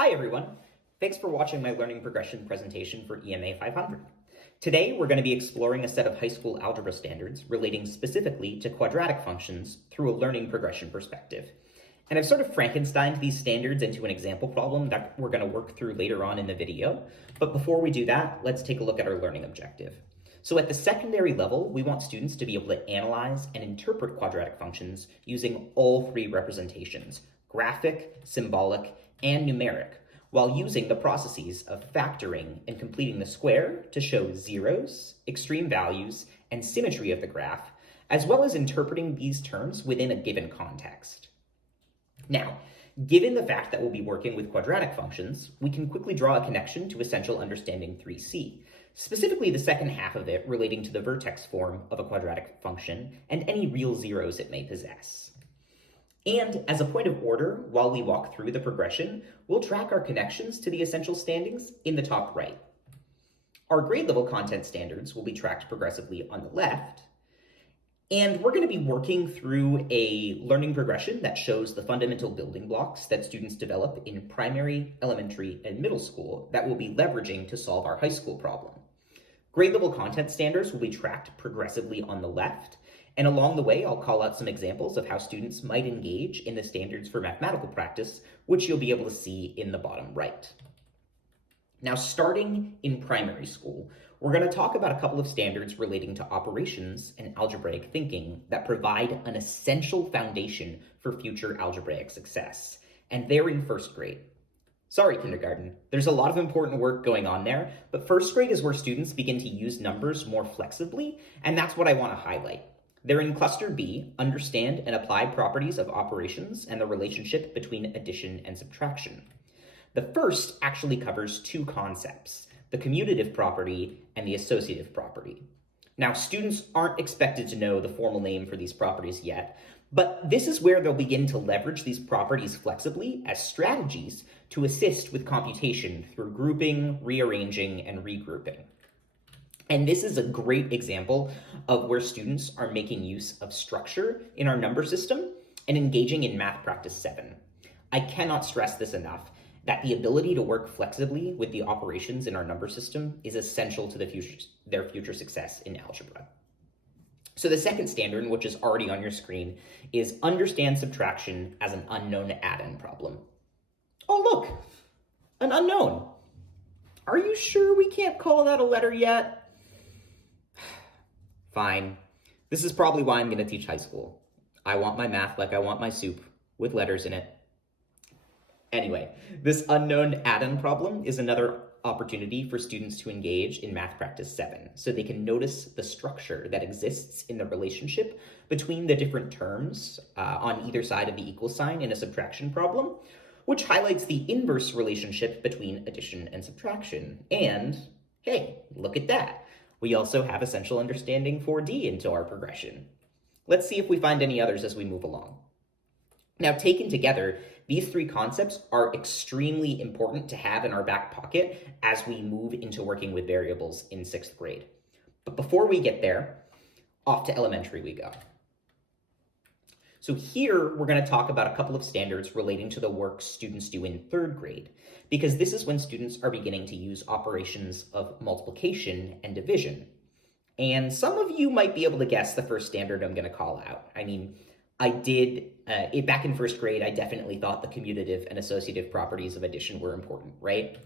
Hi everyone, thanks for watching my learning progression presentation for EMA 500. Today we're going to be exploring a set of high school algebra standards relating specifically to quadratic functions through a learning progression perspective. And I've sort of Frankensteined these standards into an example problem that we're going to work through later on in the video. But before we do that, let's take a look at our learning objective. So at the secondary level, we want students to be able to analyze and interpret quadratic functions using all three representations: graphic, symbolic, and numeric, while using the processes of factoring and completing the square to show zeros, extreme values, and symmetry of the graph, as well as interpreting these terms within a given context. Now, given the fact that we'll be working with quadratic functions, we can quickly draw a connection to essential understanding 3C, specifically the second half of it relating to the vertex form of a quadratic function and any real zeros it may possess. And as a point of order, while we walk through the progression, we'll track our connections to the essential standings in the top right. Our grade level content standards will be tracked progressively on the left, and we're going to be working through a learning progression that shows the fundamental building blocks that students develop in primary, elementary, and middle school that we'll be leveraging to solve our high school problem. Grade level content standards will be tracked progressively on the left, and along the way, I'll call out some examples of how students might engage in the standards for mathematical practice, which you'll be able to see in the bottom right. Now, starting in primary school, we're going to talk about a couple of standards relating to operations and algebraic thinking that provide an essential foundation for future algebraic success, and they're in first grade. Sorry, kindergarten, there's a lot of important work going on there, but first grade is where students begin to use numbers more flexibly, and that's what I want to highlight. They're in Cluster B, understand and apply properties of operations and the relationship between addition and subtraction. The first actually covers two concepts: the commutative property and the associative property. Now, students aren't expected to know the formal name for these properties yet, but this is where they'll begin to leverage these properties flexibly as strategies to assist with computation through grouping, rearranging, and regrouping. And this is a great example of where students are making use of structure in our number system and engaging in Math Practice 7. I cannot stress this enough, that the ability to work flexibly with the operations in our number system is essential to their future success in algebra. So the second standard, which is already on your screen, is understand subtraction as an unknown add-in problem. Oh, look, an unknown. Are you sure we can't call that a letter yet? Fine. This is probably why I'm going to teach high school. I want my math like I want my soup, with letters in it. Anyway, this unknown add-in problem is another opportunity for students to engage in Math Practice 7, so they can notice the structure that exists in the relationship between the different terms on either side of the equal sign in a subtraction problem, which highlights the inverse relationship between addition and subtraction. And, hey, look at that. We also have essential understanding 4D into our progression. Let's see if we find any others as we move along. Now, taken together, these three concepts are extremely important to have in our back pocket as we move into working with variables in 6th grade. But before we get there, off to elementary we go. So here, we're going to talk about a couple of standards relating to the work students do in 3rd grade, because this is when students are beginning to use operations of multiplication and division. And some of you might be able to guess the first standard I'm going to call out. I mean, back in 1st grade, I definitely thought the commutative and associative properties of addition were important, right?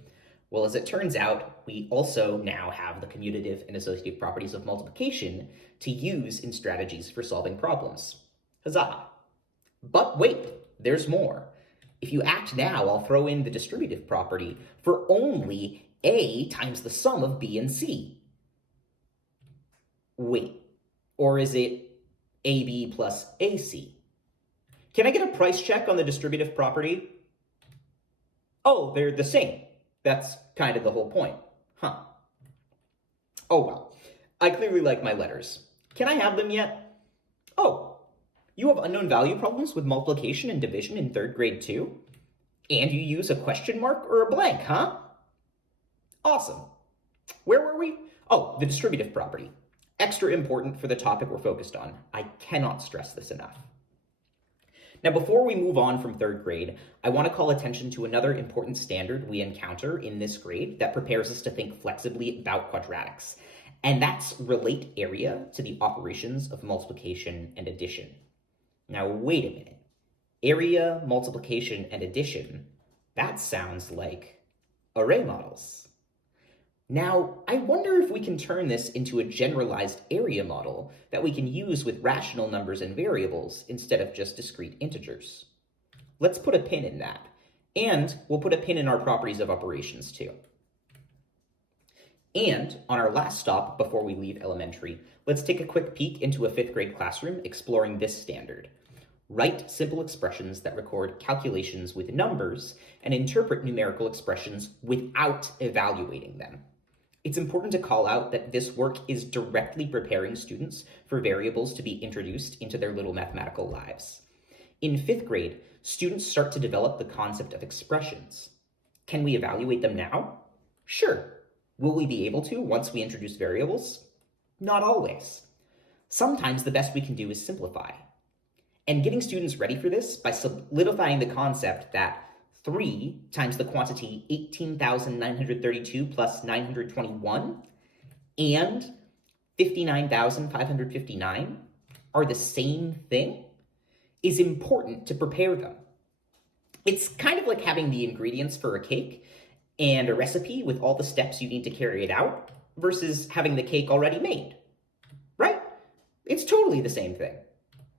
Well, as it turns out, we also now have the commutative and associative properties of multiplication to use in strategies for solving problems. Huzzah! But wait, there's more. If you act now, I'll throw in the distributive property for only A times the sum of B and C. Wait, or is it AB plus AC? Can I get a price check on the distributive property? Oh, they're the same. That's kind of the whole point. Huh. Oh well, I clearly like my letters. Can I have them yet? Oh, you have unknown value problems with multiplication and division in 3rd grade too? And you use a question mark or a blank, huh? Awesome. Where were we? Oh, the distributive property. Extra important for the topic we're focused on. I cannot stress this enough. Now, before we move on from third grade, I want to call attention to another important standard we encounter in this grade that prepares us to think flexibly about quadratics, and that's relate area to the operations of multiplication and addition. Now, wait a minute. Area, multiplication, and addition, that sounds like array models. Now, I wonder if we can turn this into a generalized area model that we can use with rational numbers and variables instead of just discrete integers. Let's put a pin in that. And we'll put a pin in our properties of operations too. And on our last stop before we leave elementary, let's take a quick peek into a 5th grade classroom exploring this standard. Write simple expressions that record calculations with numbers and interpret numerical expressions without evaluating them. It's important to call out that this work is directly preparing students for variables to be introduced into their little mathematical lives. In 5th grade, students start to develop the concept of expressions. Can we evaluate them now? Sure. Will we be able to once we introduce variables? Not always. Sometimes the best we can do is simplify. And getting students ready for this by solidifying the concept that 3 times the quantity 18,932 plus 921 and 59,559 are the same thing is important to prepare them. It's kind of like having the ingredients for a cake and a recipe with all the steps you need to carry it out versus having the cake already made, right? It's totally the same thing.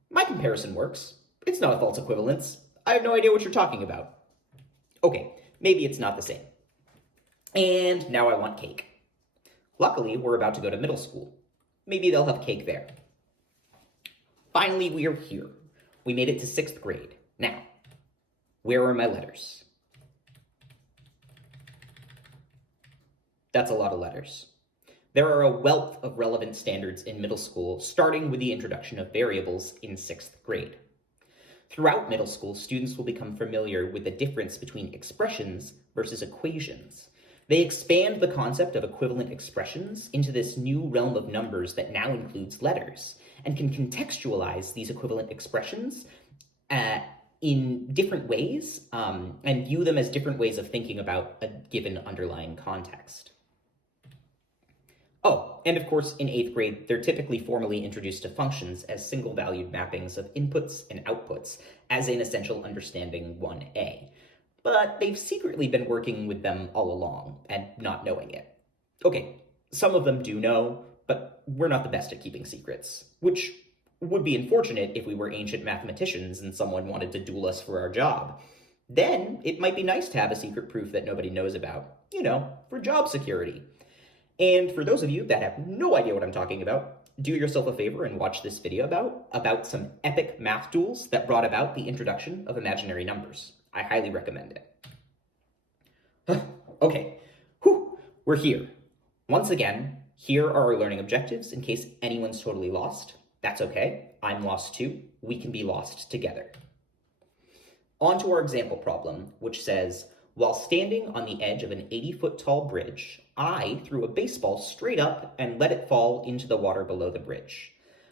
My comparison works. It's not a false equivalence. I have no idea what you're talking about. Okay, maybe it's not the same. And now I want cake. Luckily, we're about to go to middle school. Maybe they'll have cake there. Finally, we are here. We made it to 6th grade. Now, where are my letters? That's a lot of letters. There are a wealth of relevant standards in middle school, starting with the introduction of variables in 6th grade. Throughout middle school, students will become familiar with the difference between expressions versus equations. They expand the concept of equivalent expressions into this new realm of numbers that now includes letters, and can contextualize these equivalent expressions in different ways, and view them as different ways of thinking about a given underlying context. Oh, and of course, in 8th grade, they're typically formally introduced to functions as single-valued mappings of inputs and outputs, as in Essential Understanding 1A. But they've secretly been working with them all along, and not knowing it. Okay, some of them do know, but we're not the best at keeping secrets, which would be unfortunate if we were ancient mathematicians and someone wanted to duel us for our job. Then, it might be nice to have a secret proof that nobody knows about, for job security. And for those of you that have no idea what I'm talking about, do yourself a favor and watch this video about some epic math tools that brought about the introduction of imaginary numbers. I highly recommend it. Okay, we're here. Once again, here are our learning objectives in case anyone's totally lost. That's okay, I'm lost too. We can be lost together. On to our example problem, which says, while standing on the edge of an 80-foot tall bridge, I threw a baseball straight up and let it fall into the water below the bridge.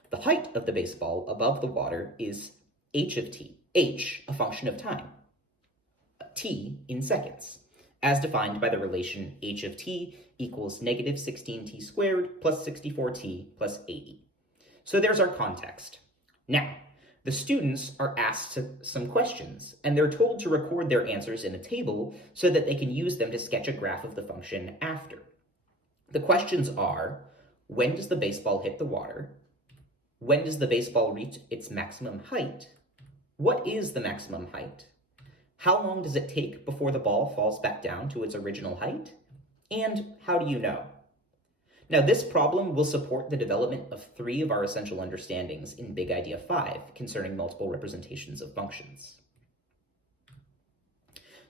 The height of the baseball above the water is h of t, h, a function of time, t in seconds, as defined by the relation h of t equals negative 16t squared plus 64t plus 80. So there's our context. Now, the students are asked some questions, and they're told to record their answers in a table so that they can use them to sketch a graph of the function after. The questions are, when does the baseball hit the water? When does the baseball reach its maximum height? What is the maximum height? How long does it take before the ball falls back down to its original height? And how do you know? Now, this problem will support the development of 3 of our essential understandings in Big Idea 5 concerning multiple representations of functions.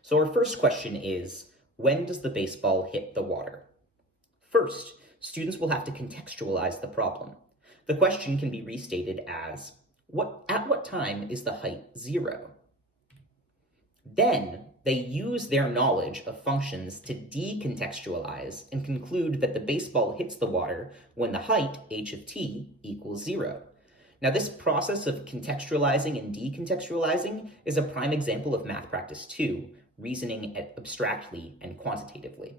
So our first question is, when does the baseball hit the water? First, students will have to contextualize the problem. The question can be restated as, at what time is the height 0? Then, they use their knowledge of functions to decontextualize and conclude that the baseball hits the water when the height, h of t, equals 0. Now, this process of contextualizing and decontextualizing is a prime example of math practice 2, reasoning abstractly and quantitatively.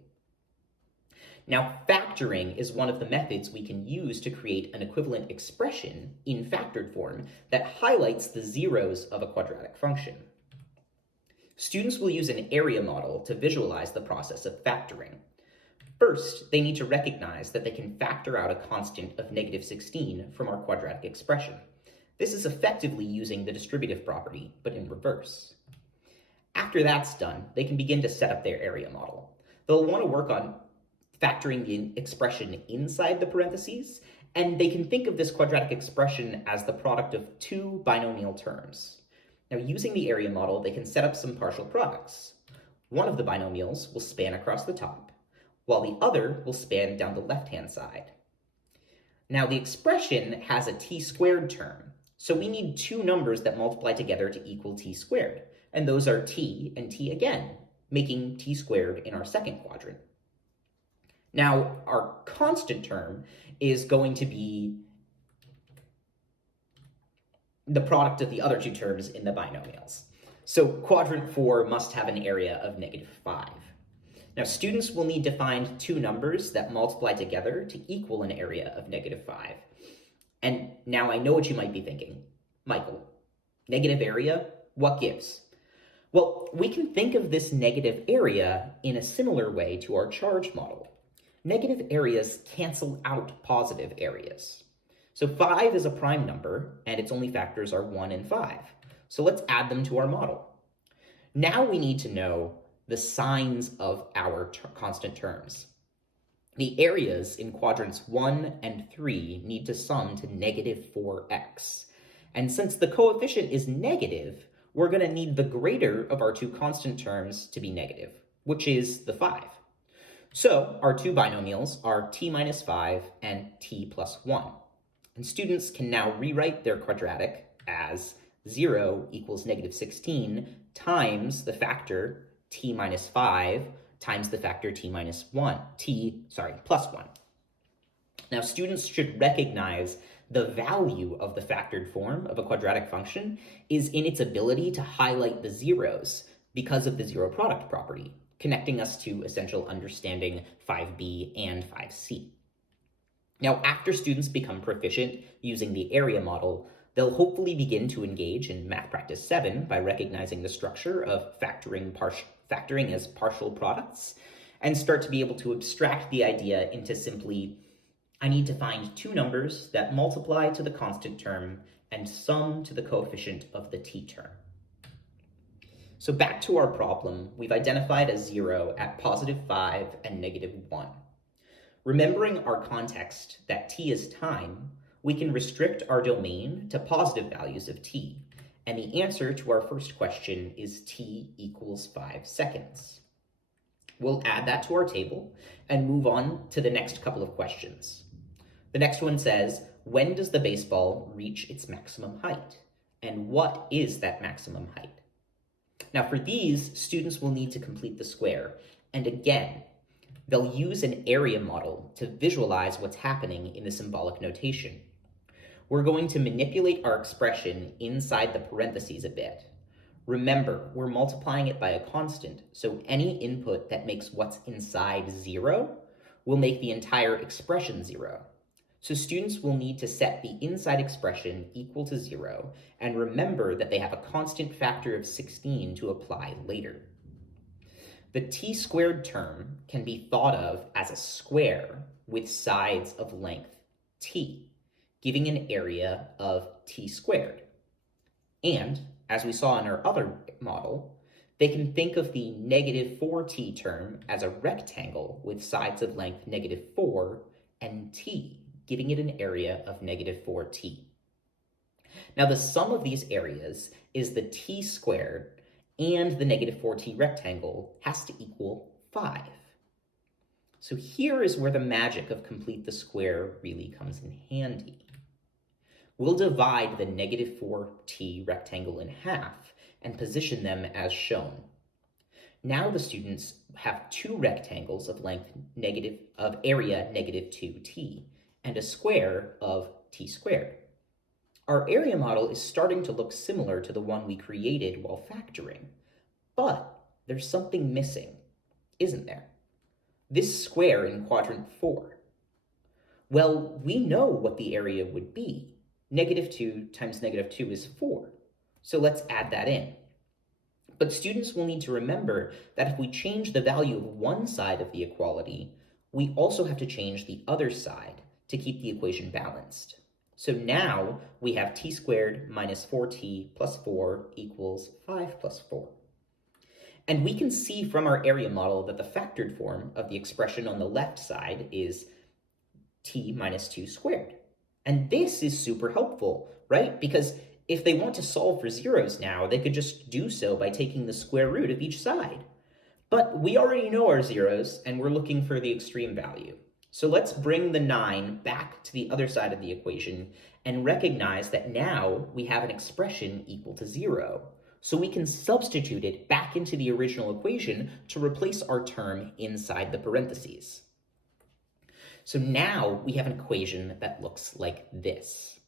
Now, factoring is one of the methods we can use to create an equivalent expression in factored form that highlights the zeros of a quadratic function. Students will use an area model to visualize the process of factoring. First, they need to recognize that they can factor out a constant of -16 from our quadratic expression. This is effectively using the distributive property, but in reverse. After that's done, they can begin to set up their area model. They'll want to work on factoring the expression inside the parentheses, and they can think of this quadratic expression as the product of two binomial terms. Now, using the area model, they can set up some partial products. One of the binomials will span across the top, while the other will span down the left-hand side. Now, the expression has a t² term, so we need two numbers that multiply together to equal t², and those are t and t again, making t² in our second quadrant. Now, our constant term is going to be the product of the other two terms in the binomials. So quadrant 4 must have an area of -5. Now, students will need to find two numbers that multiply together to equal an area of -5. And now I know what you might be thinking. Michael, negative area, what gives? Well, we can think of this negative area in a similar way to our charge model. Negative areas cancel out positive areas. So 5 is a prime number, and its only factors are 1 and 5. So let's add them to our model. Now we need to know the signs of our constant terms. The areas in quadrants 1 and 3 need to sum to -4x. And since the coefficient is negative, we're going to need the greater of our two constant terms to be negative, which is the 5. So our two binomials are t minus 5 and t plus 1. And students can now rewrite their quadratic as 0 equals -16 times the factor t minus 5 times the factor t minus 1, plus 1. Now, students should recognize the value of the factored form of a quadratic function is in its ability to highlight the zeros because of the zero product property, connecting us to essential understanding 5b and 5c. Now, after students become proficient using the area model, they'll hopefully begin to engage in math practice 7 by recognizing the structure of factoring as partial products and start to be able to abstract the idea into simply, I need to find two numbers that multiply to the constant term and sum to the coefficient of the t term. So back to our problem, we've identified a 0 at +5 and -1. Remembering our context that t is time, we can restrict our domain to positive values of t, and the answer to our first question is t equals 5 seconds. We'll add that to our table and move on to the next couple of questions. The next one says, when does the baseball reach its maximum height? And what is that maximum height? Now, for these, students will need to complete the square, and again, they'll use an area model to visualize what's happening in the symbolic notation. We're going to manipulate our expression inside the parentheses a bit. Remember, we're multiplying it by a constant, so any input that makes what's inside 0 will make the entire expression 0. So students will need to set the inside expression equal to 0, and remember that they have a constant factor of 16 to apply later. The t² term can be thought of as a square with sides of length t, giving an area of t². And, as we saw in our other model, they can think of the -4t term as a rectangle with sides of length -4 and t, giving it an area of -4t. Now, the sum of these areas is the t² and the -4t rectangle has to equal 5. So here is where the magic of complete the square really comes in handy. We'll divide the -4t rectangle in half and position them as shown. Now the students have two rectangles of length of area -2t and a square of t². Our area model is starting to look similar to the one we created while factoring, but there's something missing, isn't there? This square in quadrant 4. Well, we know what the area would be. -2 times -2 is 4, so let's add that in. But students will need to remember that if we change the value of one side of the equality, we also have to change the other side to keep the equation balanced. So now we have t squared minus 4t plus 4 equals 5 plus 4. And we can see from our area model that the factored form of the expression on the left side is t minus 2 squared. And this is super helpful, right? Because if they want to solve for zeros now, they could just do so by taking the square root of each side. But we already know our zeros, and we're looking for the extreme value. So let's bring the 9 back to the other side of the equation and recognize that now we have an expression equal to 0. So we can substitute it back into the original equation to replace our term inside the parentheses. So now we have an equation that looks like this.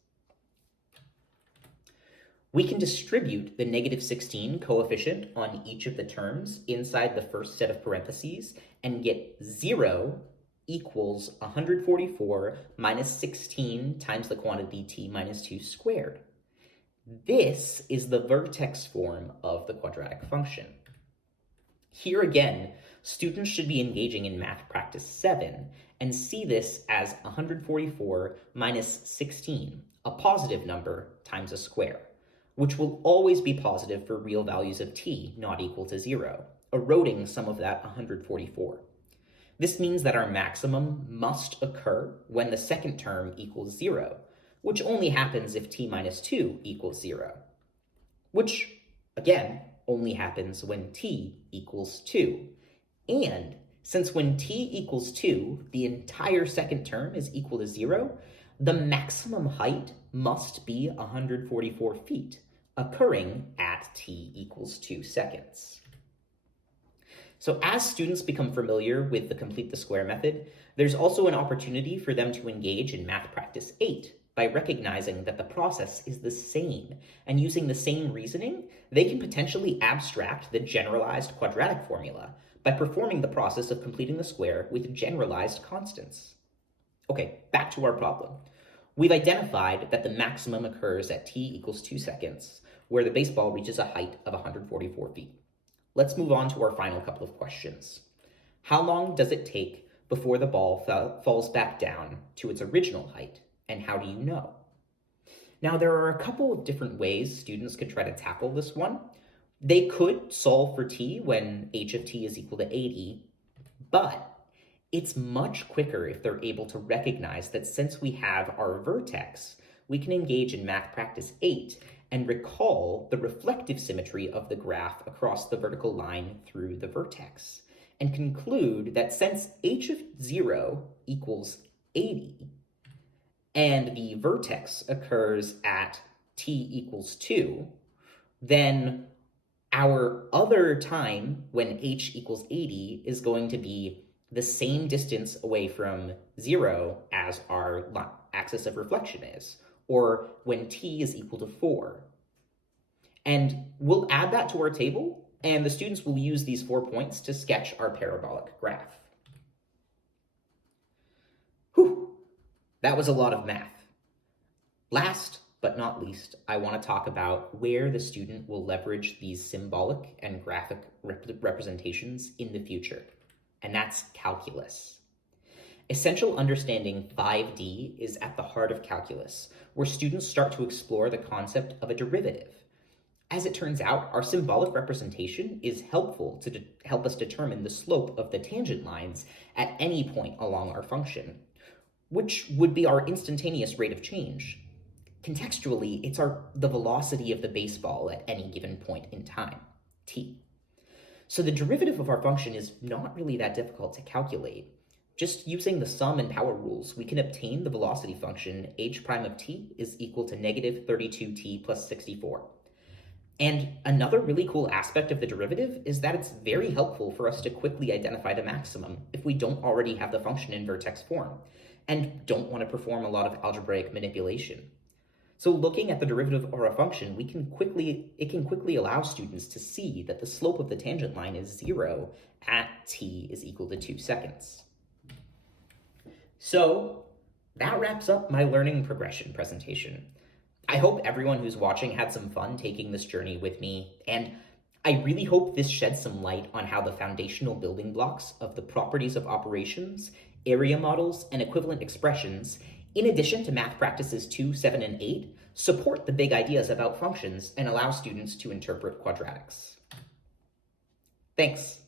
We can distribute the -16 coefficient on each of the terms inside the first set of parentheses and get 0 equals 144 minus 16 times the quantity t minus 2 squared. This is the vertex form of the quadratic function. Here again, students should be engaging in math practice 7 and see this as 144 minus 16, a positive number times a square, which will always be positive for real values of t not equal to 0, eroding some of that 144. This means that our maximum must occur when the second term equals 0, which only happens if t minus 2 equals 0, which, again, only happens when t equals 2. And since when t equals 2, the entire second term is equal to 0, the maximum height must be 144 feet, occurring at t equals 2 seconds. So as students become familiar with the complete the square method, there's also an opportunity for them to engage in math practice 8 by recognizing that the process is the same, and using the same reasoning, they can potentially abstract the generalized quadratic formula by performing the process of completing the square with generalized constants. Okay, back to our problem. We've identified that the maximum occurs at t equals 2 seconds, where the baseball reaches a height of 144 feet. Let's move on to our final couple of questions. How long does it take before the ball falls back down to its original height, and how do you know? Now, there are a couple of different ways students could try to tackle this one. They could solve for t when h of t is equal to 80, but it's much quicker if they're able to recognize that since we have our vertex, we can engage in math practice 8 and recall the reflective symmetry of the graph across the vertical line through the vertex, and conclude that since h of 0 equals 80, and the vertex occurs at t equals 2, then our other time when h equals 80 is going to be the same distance away from 0 as our axis of reflection is, or when t is equal to 4. And we'll add that to our table, and the students will use these 4 points to sketch our parabolic graph. Whew, that was a lot of math. Last but not least, I want to talk about where the student will leverage these symbolic and graphic representations in the future, and that's calculus. Essential Understanding 5D is at the heart of calculus, where students start to explore the concept of a derivative. As it turns out, our symbolic representation is helpful to help us determine the slope of the tangent lines at any point along our function, which would be our instantaneous rate of change. Contextually, it's the velocity of the baseball at any given point in time, t. So the derivative of our function is not really that difficult to calculate. Just using the sum and power rules, we can obtain the velocity function h prime of t is equal to negative 32t plus 64. And another really cool aspect of the derivative is that it's very helpful for us to quickly identify the maximum if we don't already have the function in vertex form and don't want to perform a lot of algebraic manipulation. So looking at the derivative of a function, it can quickly allow students to see that the slope of the tangent line is 0 at t is equal to 2 seconds. So that wraps up my learning progression presentation. I hope everyone who's watching had some fun taking this journey with me, and I really hope this sheds some light on how the foundational building blocks of the properties of operations, area models, and equivalent expressions, in addition to math practices 2, 7, and 8, support the big ideas about functions and allow students to interpret quadratics. Thanks.